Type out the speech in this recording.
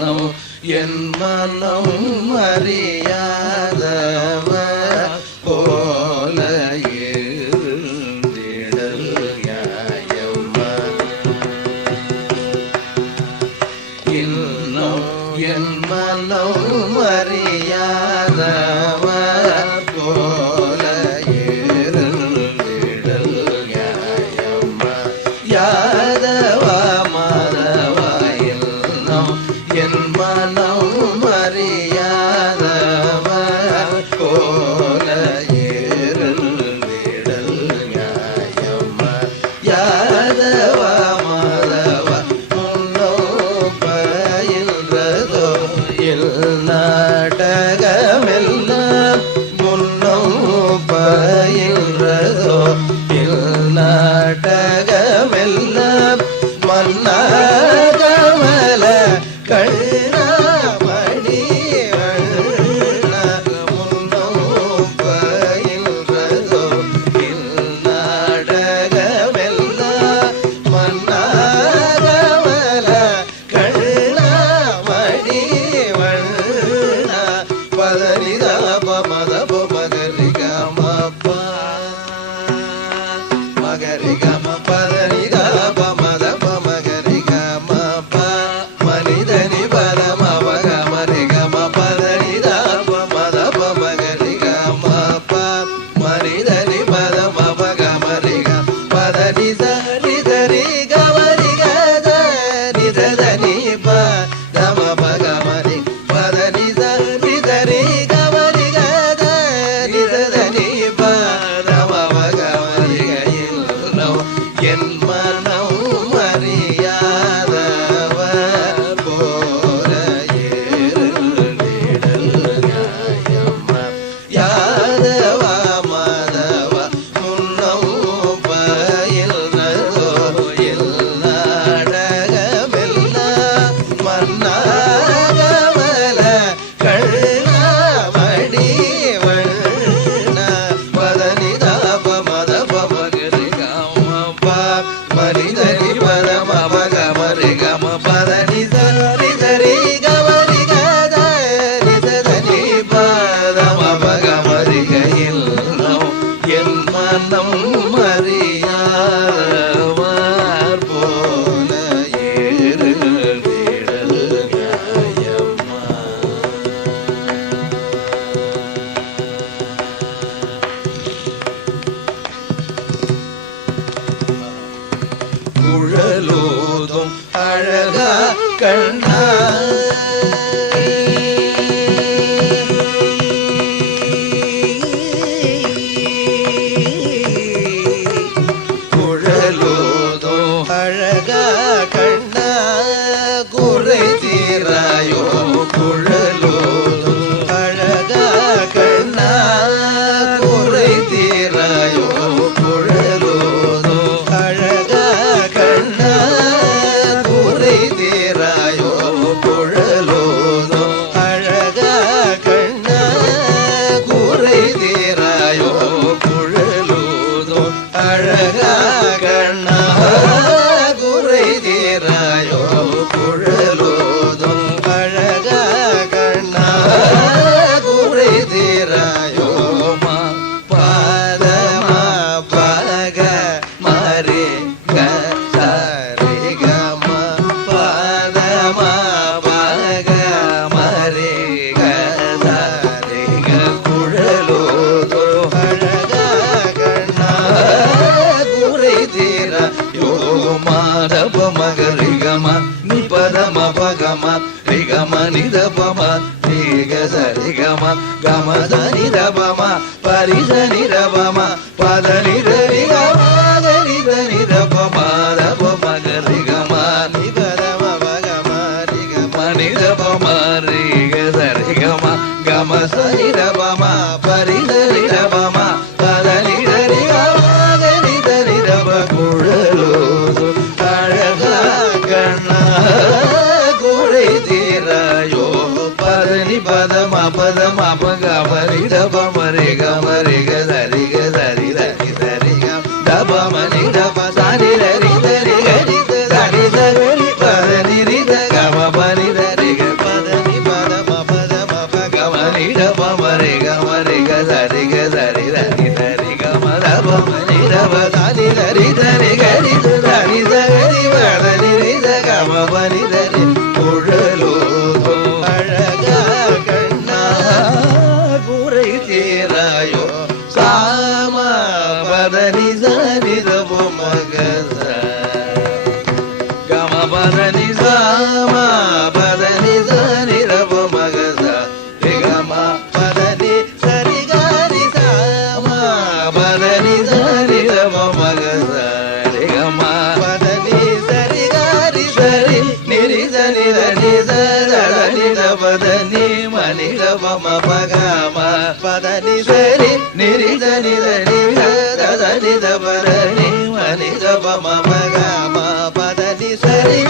இன்னும் என் மனம் அறியாதவ போல இருந்திடல் நியாயமா. இன்னும் என் மனம் அறியாதவ போல இருந்திடல் நியாயமா. யாதவ மாதவ இன்னும் என் மனம் அறியாதவ போல இருந்திடல் நியாயமா. யாதவ மாதவ முன்னோ பயின்றதோ நாடகமெல்லாம் முன்னோ பயின்றதோ நாடகமெல்லாம் மன்னாகமல கண்ணாமணி முன்னோ பயின்றதோ நாடகமெல்லாம் மன்னாகமல கண்ணாமணி பதனிதாப மதப மகரிகமப்ப மகரிகம பதனிதாப மதப மகரிகமப்ப மனிதனி பதம பகமரிகம பதனிதாப மதப மகரிகமப்ப மனிதனி பதம பகமரிக பதனி சரி சரி கமரிகத நிதனி பதம பகமரி பதனி சரி சரி கமரிகத நிதனி பதம பகமரிக என் மனம் அறியாதவ போல இருந்திடல் நியாயமா. யாதவ மாதவ முன்னோ பயின்றதோ நாடகமெல்லாம் மன்னாகமல கண்ணாமணி பதனிதாப மதப மகரிகமப்ப மனிதனி பரம மகமரிகம பதனி சரி சரி கமரிகத நிதனி பரம மகமரிகையில் என் மனம் அறியாதவர் போல இருந்திடல் நியாயமா. குழலோதும் அழகா கண்ணா குழலோதும் அழகா கண்ணா குறை தீராயோ குழலோதும் அழகா கண்ணா குறை தீராயோ குழலோதும் அழகா கண்ணா குறை தீராயோ குழலோதும் அழகா கண்ணா குறை தீராயோ குழலோதும் அழகா கண்ணா குறை தீராயோ குழலோதும் அழகா கண்ணா குறை தீராயோ மா பாதமா பக மரி கரி கம பாதமா பக மரி கரி குழலோதும் அழகா கண்ணா குறை தீராயோ மாதப மகரிகம நிபதம பகம ரிகம நிதபம ரிக சரிகம கம தனிதபம பரிச நிரபம பத நிரரிகம நித நிரபம ரப மகரிகம நிபதம பகம ரிகம நிதபம ரிக சரிகம கம சரிரபம பரிச நிரபம பத நிரரிகம நித நிரப குழலோதும் அழகா கண்ணா குறை தீராயோ பதனி பதம பதம பகமரித பமரிக மரிக சரிக சரி சரி சரிக தபமணி தப சரி சரி சரி கரி சரி சரி பதனி ரித கம பனி சரிக నిజామ పదని సని రవ మగస రిగమ పదని సరి గరి సామ పదని సని రవ మగస రిగమ పదని సరి గరి సరి నిరి సని దని సని ద పదని మని రవ మగమ పదని సరి నిరి దని దని దని ద పదని మని రవ మగమ పదని సరి